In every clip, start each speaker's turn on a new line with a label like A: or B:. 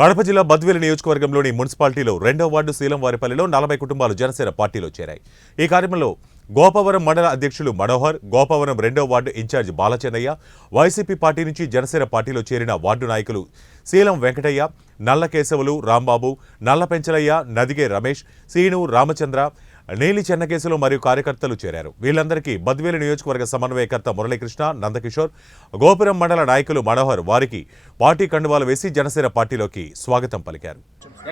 A: కడప జిల్లా బద్వేలు నియోజకవర్గంలోని మున్సిపాలిటీలో రెండో వార్డు శీలంవారిపల్లిలో నలభై కుటుంబాలు జనసేన పార్టీలో చేరాయి. ఈ కార్యక్రమంలో గోపవరం మండల అధ్యక్షులు మనోహర్ గోపవరం రెండో ward incharge Balachennaiah YCP party నుంచి జనసేన పార్టీలో చేరిన వార్డు నాయకులు శీలం వెంకటయ్య నల్ల కేశవులు రాంబాబు నల్ల పెంచలయ్య నదిగే రమేష్ సీను రామచంద్ర నీలి చెన్నకేశులు మరియు కార్యకర్తలు చేరారు. వీళ్ళందరికీ బద్వేలు నియోజకవర్గ సమన్వయకర్త మురళీకృష్ణ నందకిషోర్ గోపురం మండల నాయకులు మనోహర్ వారికి పార్టీ కండువాలు వేసి జనసేన పార్టీలోకి స్వాగతం పలికారు.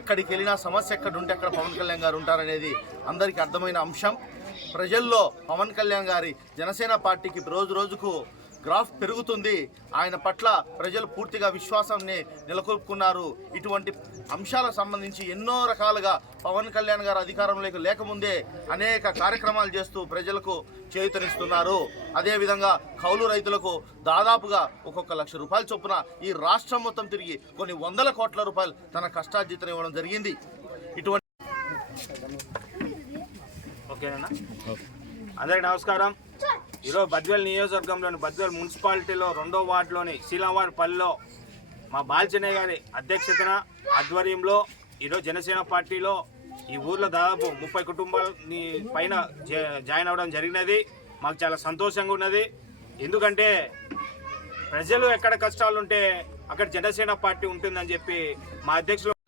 B: ఎక్కడికి వెళ్ళినా సమస్య ఎక్కడ ఉంటే అక్కడ పవన్ కళ్యాణ్ గారు ఉంటారనేది అందరికీ అర్థమైన అంశం. ప్రజల్లో పవన్ కళ్యాణ్ గారి జనసేన పార్టీకి రోజు రోజుకు గ్రాఫ్ పెరుగుతుంది. ఆయన పట్ల ప్రజలు పూర్తిగా విశ్వాసాన్ని నెలకొల్పుకున్నారు. ఇటువంటి అంశాలకు సంబంధించి ఎన్నో రకాలుగా పవన్ కళ్యాణ్ గారు అధికారంలోకి లేకముందే అనేక కార్యక్రమాలు చేస్తూ ప్రజలకు చేయుతనిస్తున్నారు. అదేవిధంగా కౌలు రైతులకు దాదాపుగా ఒక్కొక్క లక్ష రూపాయల చొప్పున ఈ రాష్ట్రం మొత్తం తిరిగి కొన్ని వందల కోట్ల రూపాయలు తన కష్టార్జితం ఇవ్వడం జరిగింది. ఇటువంటి
C: ఓకేనా? అందరికి నమస్కారం. ఈరోజు బద్వేల్ నియోజకవర్గంలోని బద్వేల్ మున్సిపాలిటీలో రెండో వార్డులోని శీలంవారి పల్లిలో మా బాల్చనయ్య గారి అధ్యక్షతన ఆధ్వర్యంలో ఈరోజు జనసేన పార్టీలో ఈ ఊర్లో దాదాపు ముప్పై కుటుంబాలని పైన జాయిన్ అవ్వడం జరిగినది. మాకు చాలా సంతోషంగా ఉన్నది. ఎందుకంటే ప్రజలు ఎక్కడ కష్టాలు ఉంటే అక్కడ జనసేన పార్టీ ఉంటుందని చెప్పి మా అధ్యక్షులు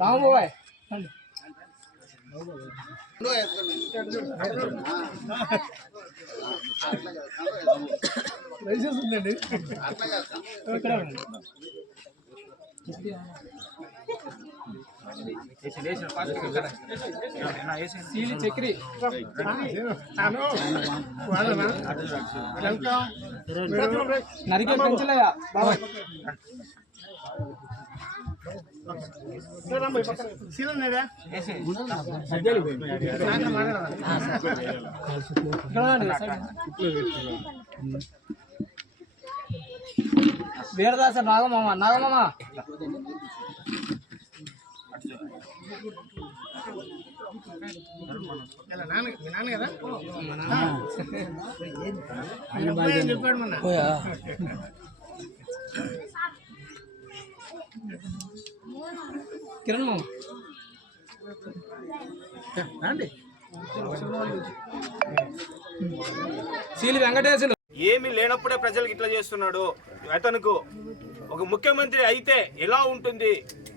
D: రాము బాబాయ్ రండి. లైసెన్స్ ఉందండి చక్రి నరికే పెంచలేయ బాబాయ్ ఇక్కడ రండి, సైడ్. వీరదాస నాగమామ నాగమామ కిరణ్ మామ. సీలి వెంకటేశులు.
C: ఏమీ లేనప్పుడే ప్రజలకు ఇట్లా చేస్తున్నాడు. అతనుకు ఒక ముఖ్యమంత్రి అయితే ఎలా ఉంటుంది?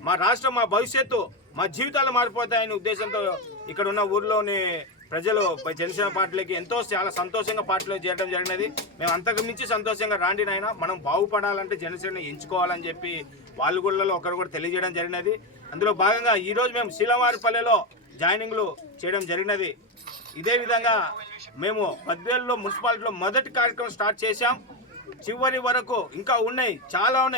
C: మా రాష్ట్రం మా భవిష్యత్తు మా జీవితాలు మారిపోతాయనే ఉద్దేశంతో ఇక్కడ ఉన్న ఊర్లోని ప్రజలు జనసేన పార్టీలకి ఎంతో చాలా సంతోషంగా పార్టీలో చేరడం జరిగినది. మేము అంతకు మించి సంతోషంగా రాండి నాయన. మనం బాగుపడాలంటే జనసేన ఎంచుకోవాలని చెప్పి వాళ్ళు ఒకరు కూడా తెలియజేయడం జరిగినది. అందులో భాగంగా ఈరోజు మేము శీలవారిపల్లెలో జాయినింగ్లు చేయడం జరిగినది. ఇదే విధంగా మేము పద్వేలులో మున్సిపాలిటీలో మొదటి కార్యక్రమం స్టార్ట్ చేశాం. చివరి వరకు ఇంకా ఉన్నాయి చాలా ఉన్నాయి.